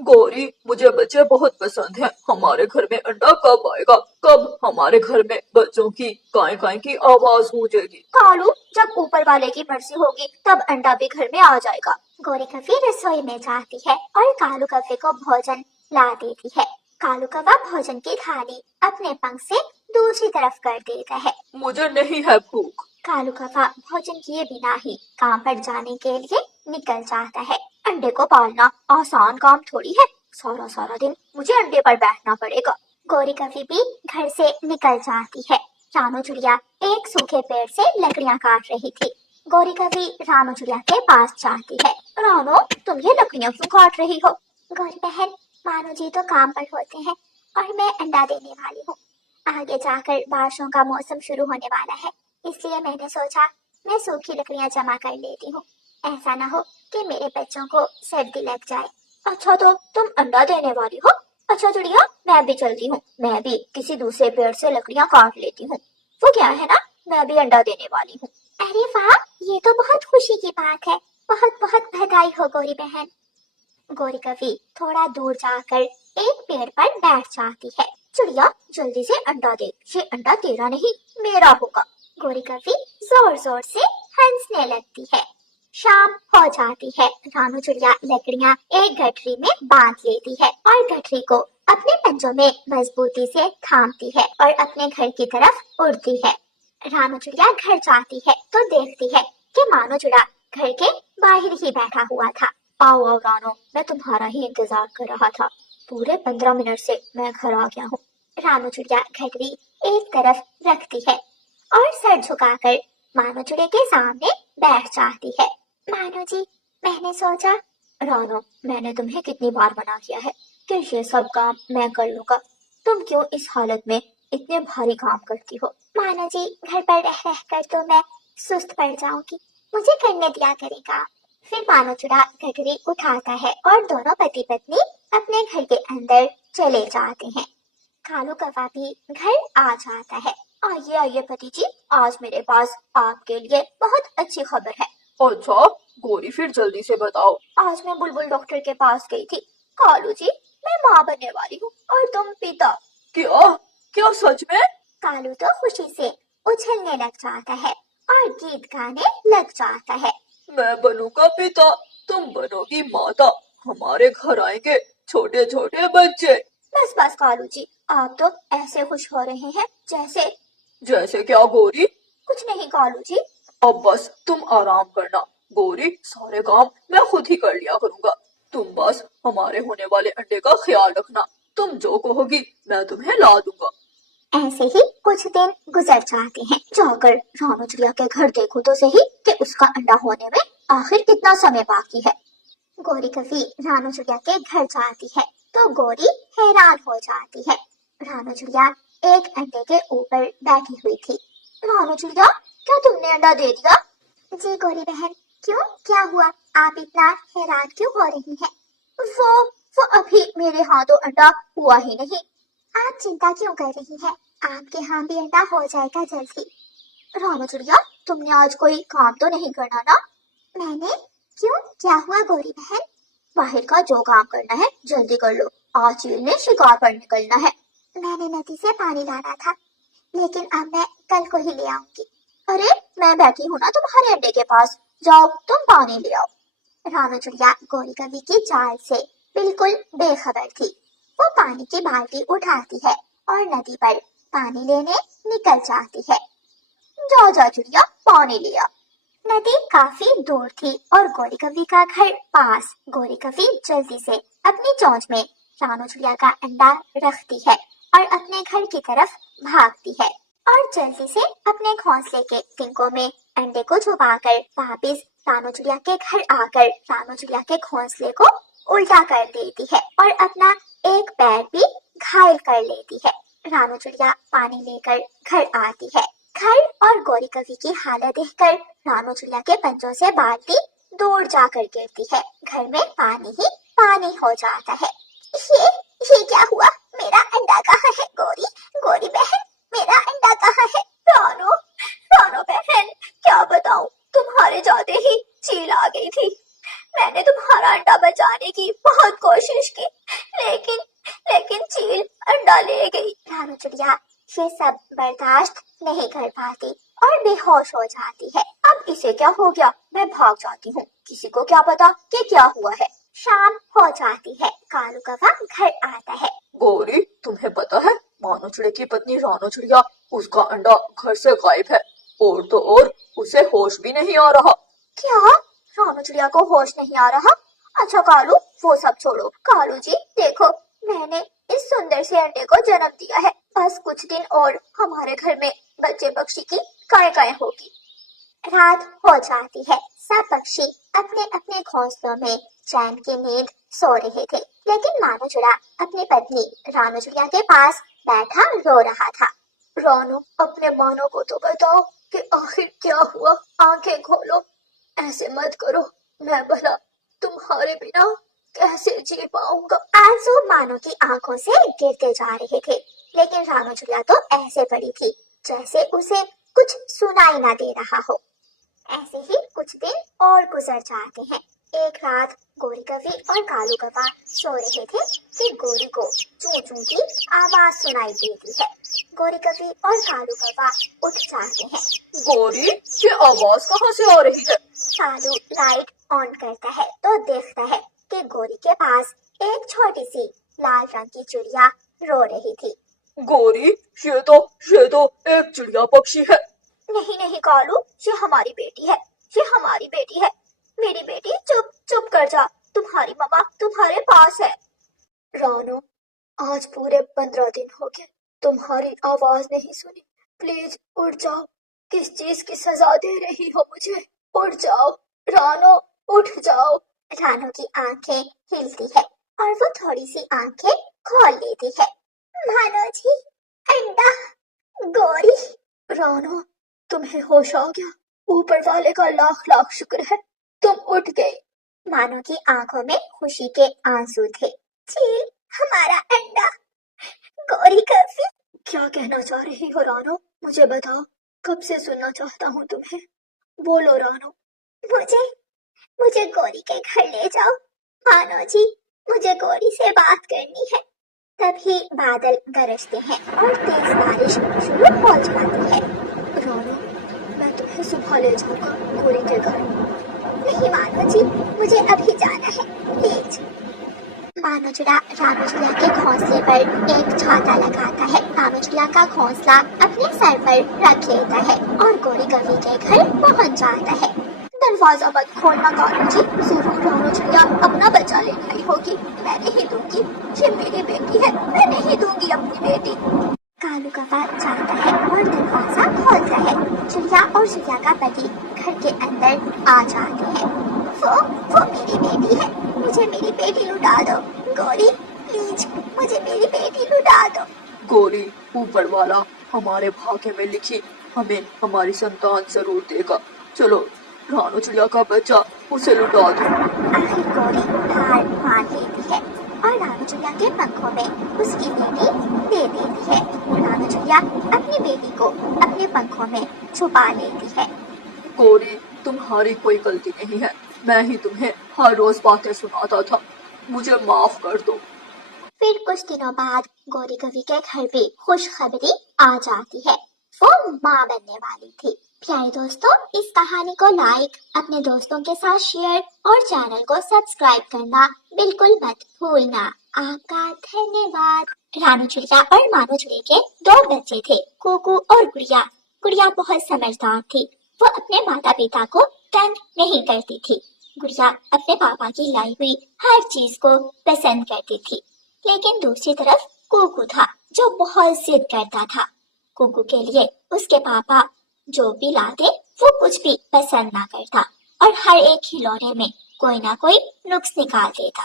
गौरी, मुझे बच्चे बहुत पसंद हैं। हमारे घर में अंडा कब आएगा? कब हमारे घर में बच्चों की काय काय की आवाज गूंजेगी? कालू, जब ऊपर वाले की मर्जी होगी तब अंडा भी घर में आ जाएगा। गोरी कव्वी रसोई में जाती है और कालू कव्वे को भोजन ला देती है। कालू कव्वा भोजन की थाली अपने पंख से दूसरी तरफ कर देता है। मुझे नहीं है भूख। कालू कव्वा भोजन किए बिना ही काम पर जाने के लिए निकल जाता है। अंडे को पालना आसान काम थोड़ी है। सारा सारा दिन मुझे अंडे पर बैठना पड़ेगा। गोरी कव्वी भी घर से निकल जाती है। रानू चिड़िया एक सूखे पेड़ से लकड़ियां काट रही थी। गोरी कव्वी रानू चिड़िया के पास जाती है। रानू, तुम ये लकड़ियां क्यों काट रही हो? गोरी बहन, मानो जी तो काम पर होते हैं और मैं अंडा देने वाली हूँ। आगे जाकर बारिशों का मौसम शुरू होने वाला है, इसलिए मैंने सोचा मैं सूखी लकड़ियां जमा कर लेती हूँ। ऐसा ना हो कि मेरे बच्चों को सर्दी लग जाए। अच्छा, तो तुम अंडा देने वाली हो? अच्छा चिड़िया, मैं भी चलती हूँ। मैं भी किसी दूसरे पेड़ से लकड़ियां काट लेती हूँ। वो क्या है ना, मैं भी अंडा देने वाली हूँ। अरे वाह, ये तो बहुत खुशी की बात है। बहुत बहुत बधाई हो गोरी बहन। गोरी कव्वी थोड़ा दूर जाकर एक पेड़ पर बैठ जाती है। चिड़िया, जल्दी से अंडा दे। ये अंडा तेरा नहीं, मेरा होगा। गोरी कव्वी जोर जोर से हंसने लगती है। शाम हो जाती है। रानू चिड़िया लकड़ियां एक गठरी में बांध लेती है और गठरी को अपने पंजों में मजबूती से थामती है और अपने घर की तरफ उड़ती है। रानू चिड़िया घर जाती है तो देखती है कि मानो चिड़ा घर के बाहर ही बैठा हुआ था। आओ आओ रानो, मैं तुम्हारा ही इंतजार कर रहा था। पूरे 15 मिनट से मैं घर आ गया हूँ। रानू चिड़िया घटरी एक तरफ रखती है और सर झुकाकर मानो चिड़िया के सामने बैठ जाती है। मानो जी, मैंने सोचा। रानो, मैंने तुम्हें कितनी बार मना किया है कि ये सब काम मैं कर लूंगा। तुम क्यों इस हालत में इतने भारी काम करती हो? मानो जी, घर पर रह रह कर तो मैं सुस्त पड़ जाऊंगी। मुझे करने दिया करेगा। फिर मानो चिड़ा गठरी उठाता है और दोनों पति पत्नी अपने घर के अंदर चले जाते हैं। कालू कौवा भी घर आ जाता है। आइए आइए पति जी, आज मेरे पास आपके लिए बहुत अच्छी खबर है। अच्छा गौरी, फिर जल्दी से बताओ। आज मैं बुलबुल डॉक्टर के पास गई थी। कालू जी, मैं माँ बनने वाली हूँ और तुम पिता। क्या? क्या सच में? कालू तो खुशी से उछलने लग जाता है और गीत गाने लग जाता है। मैं बनूंगा पिता, तुम बनोगी माता। हमारे घर आएंगे छोटे छोटे बच्चे। बस बस कालू जी, आप तो ऐसे खुश हो रहे हैं जैसे। जैसे क्या गौरी? कुछ नहीं कालू जी। अब बस तुम आराम करना गौरी, सारे काम मैं खुद ही कर लिया करूंगा। तुम बस हमारे होने वाले अंडे का ख्याल रखना। तुम जो कहोगी मैं तुम्हें ला दूंगा। ऐसे ही कुछ दिन गुजर जाते हैं। जाकर रानू चिड़िया के घर देखो तो सही कि उसका अंडा होने में आखिर कितना समय बाकी है। गोरी कव्वी रानू चिड़िया के घर जाती है तो गोरी हैरान हो जाती है। रानू चिड़िया एक अंडे के ऊपर बैठी हुई थी। रानू चिड़िया, क्या तुमने अंडा दे दिया? जी गोरी बहन, क्यों, क्या हुआ? आप इतना हैरान क्यों हो रही हैं? वो अभी मेरे हाथों अंडा हुआ ही नहीं। आप चिंता क्यों कर रही हैं? आपके यहाँ भी अंडा हो जाएगा जल्दी। रानू चिड़िया, तुमने आज कोई काम तो नहीं करना ना? मैंने? क्यों, क्या हुआ गोरी बहन? बाहर का जो काम करना है जल्दी कर लो। आज चील ने शिकार पर निकलना है। मैंने नदी से पानी लाना था, लेकिन अब मैं कल को ही ले आऊंगी। अरे, मैं बैठी हूँ ना तुम्हारे अंडे के पास, जाओ तुम पानी ले आओ। रानू चिड़िया गोरी कव्वी की चाल से बिल्कुल बेखबर थी। वो पानी की बाल्टी उठाती है और नदी पर पानी लेने निकल जाती है। जाओ जाओ चिड़िया, पानी ले आ। नदी काफी दूर थी और गोरी कव्वी का घर पास। गोरी कव्वी जल्दी से अपनी चोंच में रानू चिड़िया का अंडा रखती है और अपने घर की तरफ भागती है और जल्दी से अपने घोंसले के पिंकों में अंडे को छुपाकर वापिस रानू चिड़िया के घर आकर रानू चिड़िया के घोंसले को उल्टा कर देती है और अपना एक पैर भी घायल कर लेती है। रानू चिड़िया पानी लेकर घर आती है। घर और गोरी कव्वी की हालत देखकर रानू चिड़िया के पंजों से बाल्टी दूर जाकर गिरती है। घर में पानी ही पानी हो जाता है। ये क्या हुआ? मेरा अंडा कहाँ है? गोरी गोरी बहन, मेरा अंडा कहाँ है? रानू रानू बहन, क्या बताऊं, तुम्हारे जाते ही चील आ गई थी। मैंने तुम्हारा मेरा अंडा बचाने की बहुत कोशिश की, लेकिन लेकिन चील अंडा ले गई। रानू चिड़िया ये सब बर्दाश्त नहीं कर पाती और बेहोश हो जाती है। अब इसे क्या हो गया, मैं भाग जाती हूँ, किसी को क्या पता कि क्या हुआ है। शाम हो जाती है, कालू कौवा घर आता है। गौरी, तुम्हें पता है मानो चिड़िया की पत्नी रानो चिड़िया, उसका अंडा घर से गायब है, और तो और उसे होश भी नहीं आ रहा। क्या? रानू चिड़िया को होश नहीं आ रहा? अच्छा कालू, वो सब छोड़ो। कालू जी देखो, मैंने इस सुंदर से अंडे को जन्म दिया है, बस कुछ दिन और हमारे घर में बच्चे पक्षी की काय काय होगी। रात हो जाती है, सब पक्षी अपने अपने घोंसलों में चैन की नींद सो रहे थे, लेकिन मानो चिड़िया अपनी पत्नी रानू चिड़िया के पास बैठा रो रहा था। रानू, अपने मानो को तो बताओ कि आखिर क्या हुआ, आंखें खोलो, ऐसे मत करो, मैं भला तुम्हारे बिना कैसे जी पाऊंगा। आंसू मानो की आंखों से गिरते जा रहे थे, लेकिन रानू चिड़िया तो ऐसे पड़ी थी जैसे उसे कुछ सुनाई ना दे रहा हो। ऐसे ही कुछ दिन और गुजर जाते हैं। एक रात गोरी कवि और कालू कौवा सो रहे थे कि गोरी को चूं चूं की आवाज सुनाई देती है। गोरी कवि और कालू कौवा उठ जाते हैं। गौरी, ये आवाज कहाँ से आ रही है? कालू लाइट ऑन करता है तो देखता है कि गोरी के पास एक छोटी सी लाल रंग की चिड़िया रो रही थी। गौरी, ये तो एक चिड़िया पक्षी है। नहीं नहीं कालू, ये हमारी बेटी है, ये हमारी बेटी है। मेरी बेटी, चुप चुप कर जा, तुम्हारी मम्मा तुम्हारे पास है। रानो, आज पूरे 15 दिन हो गए तुम्हारी आवाज नहीं सुनी, प्लीज उठ जाओ। किस चीज की सजा दे रही हो मुझे, उठ जाओ रानो, उठ जाओ। रानो की आंखें हिलती है और वो थोड़ी सी आंखें खोल लेती है। मानो जी, अंडा। गोरी। रानो, तुम्हें होश आ गया, ऊपर वाले का लाख लाख शुक्र है, तुम उठ गई। मानो की आंखों में खुशी के आंसू थे। चील, हमारा अंडा। गोरी कवि। क्या कहना चाह रही हो रानो, मुझे बताओ, कब से सुनना चाहता हूँ तुम्हें, बोलो रानो। मुझे मुझे गोरी के घर ले जाओ मानो जी, मुझे गोरी से बात करनी है। तभी बादल गरजते हैं और तेज बारिश शुरू हो जाती है। रानो, मैं तुम्हें सुबह ले जाऊंगा गोरी के घर। नहीं मानो जी, मुझे अभी जाना है, प्लीज। मानो चिड़िया रानो चिड़िया के घोंसले पर एक छाता लगाता है। रानो चिड़िया का घोंसला अपने सर पर रख लेता है और गोरी कवि के घर पहुंच जाता है। दरवाजा मत खोलना कालू जी, जरूर रानो चिड़िया अपना बच्चा लेने आई होगी, मैं नहीं दूंगी, ये मेरी बेटी है, मैं नहीं दूंगी अपनी बेटी। कालू कौवा जाता है और दरवाजा खोलता है। चिड़िया और चिड़िया का पति घर के अंदर आ जाते हैं। वो मेरी बेटी है, मुझे मेरी बेटी लुटा दो। गोरी प्लीज, मुझे मेरी बेटी लुटा दो। गौरी, ऊपर वाला हमारे भाग्य में लिखी हमें हमारी संतान जरूर देगा। चलो, रानो चिड़िया का बच्चा उसे लुटा दो। आखिर गोरी हार मान लेती है और रानो चिड़िया के पंखों में उसकी बेटी दे देती है। रानो चिड़िया अपनी बेटी को अपने पंखों में छुपा लेती है। गौरी, तुम्हारी कोई गलती नहीं है, मैं ही तुम्हें हर रोज बातें सुनाता था, मुझे माफ कर दो। फिर कुछ दिनों बाद गोरी कवि के घर भी खुशखबरी आ जाती है, वो माँ बनने वाली थी। प्यारे दोस्तों, इस कहानी को लाइक, अपने दोस्तों के साथ शेयर और चैनल को सब्सक्राइब करना बिल्कुल मत भूलना। आपका धन्यवाद। रानू चिड़िया और मानो चिड़िया के 2 बच्चे थे, कुकू और गुड़िया। गुड़िया बहुत समझदार थी, वो अपने माता पिता को तंग नहीं करती थी। गुड़िया अपने पापा की लाई हुई हर चीज को पसंद करती थी, लेकिन दूसरी तरफ कुकू था जो बहुत जिद करता था। कुकू के लिए उसके पापा जो भी लाते वो कुछ भी पसंद ना करता और हर एक खिलौने में कोई ना कोई नुक्स निकाल देता।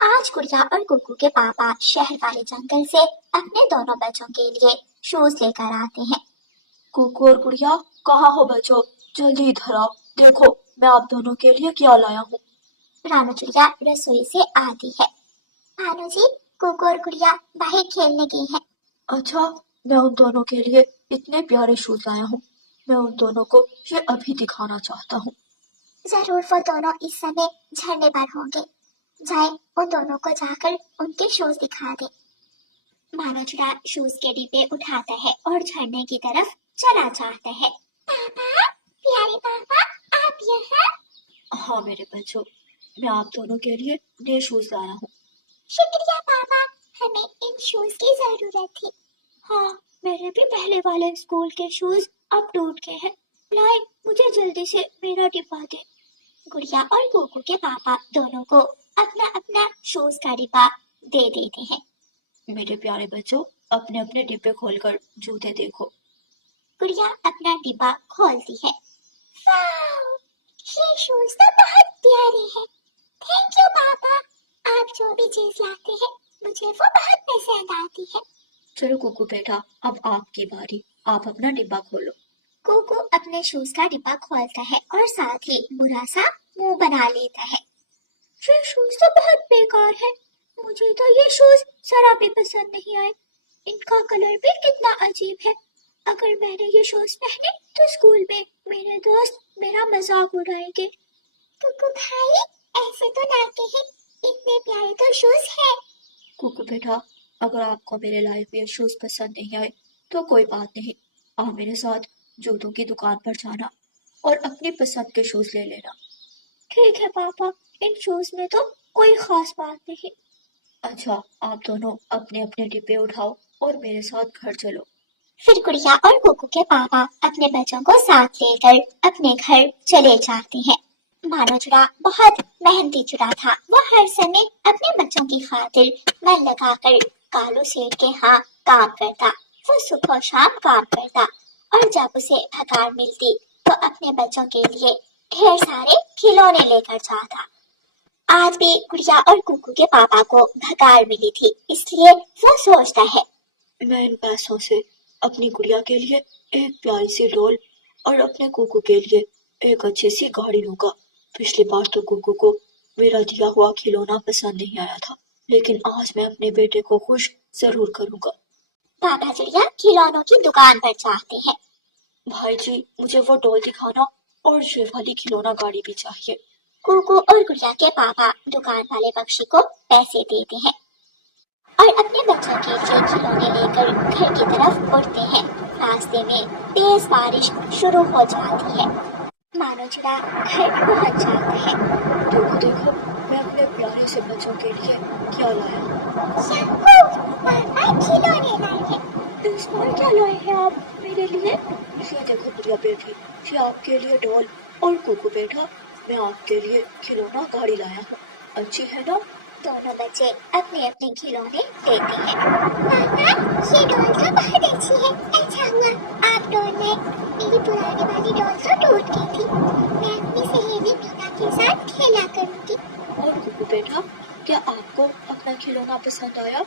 आज गुड़िया और कुकू के पापा शहर वाले जंगल से अपने दोनों बच्चों के लिए शूज लेकर आते हैं। कुकू और गुड़िया, कहाँ हो बच्चों, जल्दी इधर आओ, देखो मैं आप दोनों के लिए क्या लाया हूँ। रानू चिड़िया रसोई से आती है। भानु जी, कुकू और गुड़िया बाहर खेलने गई हैं। अच्छा, मैं उन दोनों के लिए इतने प्यारे शूज लाया हूँ, मैं उन दोनों को ये अभी दिखाना चाहता हूँ। जरूर वो दोनों इस समय झरने पर होंगे। जाए उन दोनों को जाकर उनके शूज दिखा दे। मानोचुरा शूज के डिब्बे उठाता है और झरने की तरफ चला जाता है। पापा, प्यारे पापा, आप यहाँ? हाँ मेरे बच्चों, मैं आप दोनों के लिए नए शूज लाया हूँ। शुक्रिया पापा, हमें इन शूज की जरूरत थी। हाँ, मेरे भी पहले वाले स्कूल के शूज अब टूट गए हैं। लाए, मुझे जल्दी से मेरा डिब्बा दे। गुड़िया और कोको के पापा दोनों को अपना अपना शूज का डिब्बा दे देते हैं। मेरे प्यारे बच्चों, अपने अपने डिब्बे खोलकर जूते देखो। गुड़िया अपना डिब्बा खोलती है। वाओ, ये शूज तो बहुत प्यारे हैं। थैंक यू पापा, आप जो भी चीज लाते हैं मुझे वो बहुत पसंद आती है। चलो कुकू बेटा, अब आपकी बारी, आप अपना डिब्बा खोलो। कोको अपने शूज का डिब्बा खोलता है और साथ ही बुरा सा मुंह बना लेता है। ये शूज तो बहुत बेकार है, मुझे तो ये शूज जरा भी पसंद नहीं आए। इनका कलर भी कितना अजीब है। अगर मैंने ये शूज पहने तो स्कूल में मेरे दोस्त मेरा मजाक उड़ाएंगे। कुकू भाई, ऐसे तो ना कहे, इतने प्यारे तो शूज है। कुकू बेटा, अगर आपको मेरे लाए हुए शूज पसंद नहीं आए तो कोई बात नहीं, आप मेरे साथ जूतों की दुकान पर जाना और अपनी पसंद के शूज ले लेना। ठीक है पापा, इन शूज में तो कोई खास बात नहीं। अच्छा, आप दोनों अपने अपने डिब्बे उठाओ और मेरे साथ घर चलो। फिर गुड़िया और कोको के पापा अपने बच्चों को साथ लेकर अपने घर चले जाते हैं। मानोचुरा बहुत मेहनती चुरा था। वो हर समय अपने बच्चों की खातिर मन लगाकर कालू सेठ के यहाँ काम करता। वो सुबह शाम काम करता और जब उसे भगाड़ मिलती तो अपने बच्चों के लिए ढेर सारे खिलौने लेकर जाता। आज भी गुड़िया और कुकू के पापा को भगाड़ मिली थी, इसलिए वो सोचता है, मैं इन पैसों से अपनी गुड़िया के लिए एक प्यारी सी डॉल और अपने कुकू के लिए एक अच्छी सी गाड़ी लूंगा। पिछली बार तो कुकू को मेरा दिया हुआ खिलौना पसंद नहीं आया था, लेकिन आज मैं अपने बेटे को खुश जरूर करूंगा। पापा चिड़िया खिलौनों की दुकान पर जाते हैं। भाई जी, मुझे वो डॉल दिखाना और ये वाली खिलौना गाड़ी भी चाहिए। कुकू और गुड़िया के पापा दुकान वाले पक्षी को पैसे देते हैं और अपने बच्चों के लिए खिलौने लेकर घर की तरफ उड़ते हैं। रास्ते में तेज बारिश शुरू हो जाती है। मानोचुरा घर पहुंच जाता है। देखो देखो, मैं अपने प्यारे से बच्चों के लिए क्या लाया हूँ। पापा खिलौने लाए हैं। इस बार क्या लाए हैं आप मेरे लिए? ये देखो गुड़िया बेटी, ये आपके लिए डॉल और कुकू बेटा, मैं आपके लिए खिलौना गाड़ी लाया हूँ। अच्छी है ना? दोनों बच्चे अपने अपने खिलौने देते हैं। पापा, ये डॉल तो बहुत अच्छी है। अच्छा हुआ आप डॉल लाए, मेरी पुरानी वाली डॉल तो टूट गई थी। मैं अपनी सहेली मीना के साथ खेला करूंगी। और कुकू बेटा, क्या आपको अपना खिलौना पसंद आया?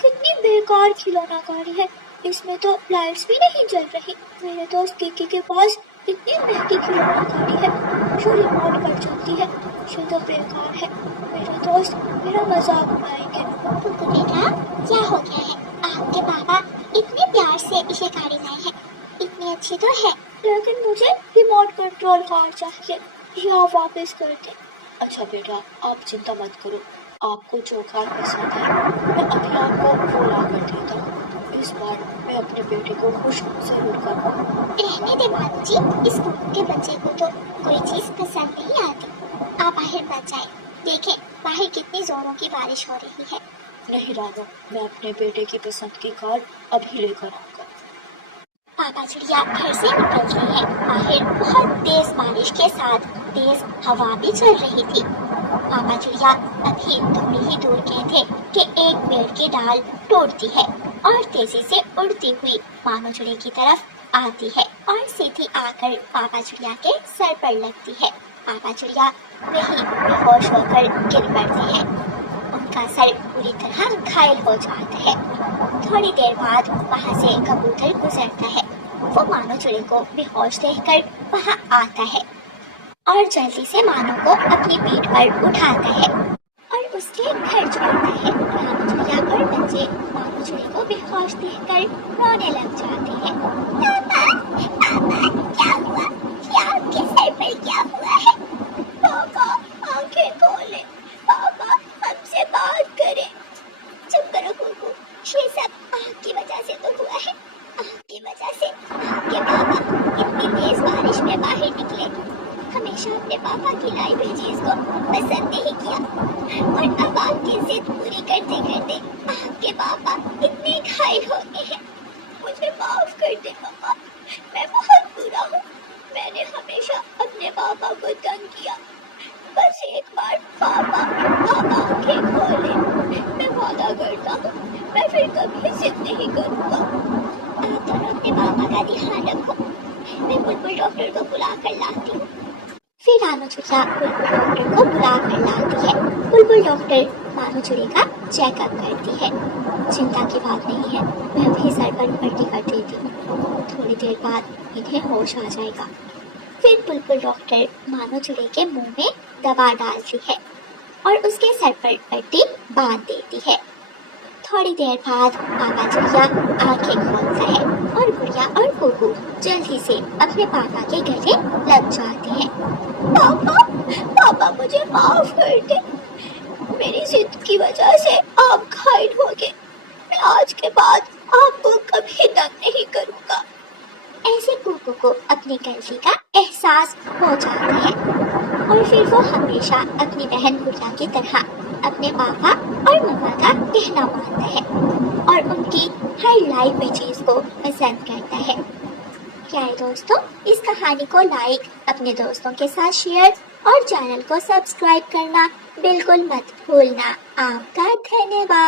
कितनी बेकार खिलौना गाड़ी है, इसमें तो लाइट्स भी नहीं जल रही। मेरे दोस्त किकी के पास इतनी महंगी खिलौना गाड़ी है जो रिमोट पर चलती है। ये तो बेकार है, मेरा दोस्त मेरा मजाक उड़ाएंगे। कुकू बेटा, क्या हो गया है? आपके पापा इतने प्यार से इसे गाड़ी लाए हैं, इतनी अच्छी तो है, लेकिन मुझे रिमोट कंट्रोल कार चाहिए। या वापस कर दे। अच्छा बेटा, आप चिंता मत करो, आपको जो कार पसंद है मैं अभी आपको वो ला कर देता हूँ। इस बार मैं अपने बेटे को खुश जरूर करूँगा। रहने दे बाबू जी, इस कुकू के बच्चे को तो कोई चीज पसंद नहीं आती। आप बाहर मत जाए, देखें बाहर कितनी जोरों की बारिश हो रही है। नहीं रानो, मैं अपने बेटे की पसंद की कार अभी लेकर आऊंगा। पापा चिड़िया घर से निकल गए हैं। बाहर बहुत तेज बारिश के साथ तेज हवा भी चल रही थी। पापा चिड़िया अभी थोड़ी ही दूर गए थे कि एक पेड़ की डाल टूटती है और तेजी से उड़ती हुई मानो चिड़िया की तरफ आती है और सीधी आकर पापा चिड़िया के सर पर लगती है। पापा चिड़िया वहीं बेहोश होकर गिर पड़ते हैं। उनका सर पूरी तरह घायल हो जाता है। थोड़ी देर बाद वहाँ से कबूतर गुजरता है। वो मानो चिड़िया को बेहोश देखकर वहाँ आता है और जल्दी से मानो को अपनी पीठ पर उठाता है और उसके घर छोड़ता है। मानो चिड़िया और बच्चे मानो चिड़िया को बेहोश देखकर रोने लग जाते हैं। पापा, पापा, क्या हुआ? क्या आपके सर पर क्या हुआ है? पापा की लाई हुई चीज को पसंद नहीं किया और अब आपकी जिद पूरी करते करते आपके पापा इतने घायल हो गए हैं। मुझे माफ कर दे पापा, मैं बहुत बुरा हूँ। मैंने हमेशा अपने पापा को तंग किया। बस एक बार पापा आप आंखें खोले, मैं वादा करता हूँ मैं फिर कभी जिद नहीं करूँगा। आप दोनों अपने पापा का ध्यान रखो, मैं बुलबुल डॉक्टर को बुला कर लाती हूँ। फिर रानू चिड़िया बुलबुल डॉक्टर को बुला कर लाती है। बुलबुल डॉक्टर रानू चिड़ी का चेकअप करती है। चिंता की बात नहीं है, मैं अभी सर पर पट्टी कर देती हूँ, थोड़ी देर बाद इन्हें होश आ जाएगा। फिर बुलबुल डॉक्टर मानो चिड़ी के मुंह में दवा डालती है और उसके सर पर पट्टी बांध देती है। थोड़ी देर बाद पापा चिड़िया आंखें खोलता है और गुड़िया और कुकू जल्दी से अपने पापा के गले लग जाते हैं। पापा, पापा मुझे माफ कर दे। मेरी जिद की वजह से आप घायल हो गए। मैं आज के बाद आपको कभी तंग नहीं करूँगा। ऐसे कुकू को अपनी गलती का एहसास हो जाता है और फिर वो हमेशा अपनी बहन गुड़िया की तरह अपने पापा और मम्मा का कहना मानता है और उनकी हर लाई हुई चीज को पसंद करता है। क्या है दोस्तों, इस कहानी को लाइक, अपने दोस्तों के साथ शेयर और चैनल को सब्सक्राइब करना बिल्कुल मत भूलना। आपका धन्यवाद।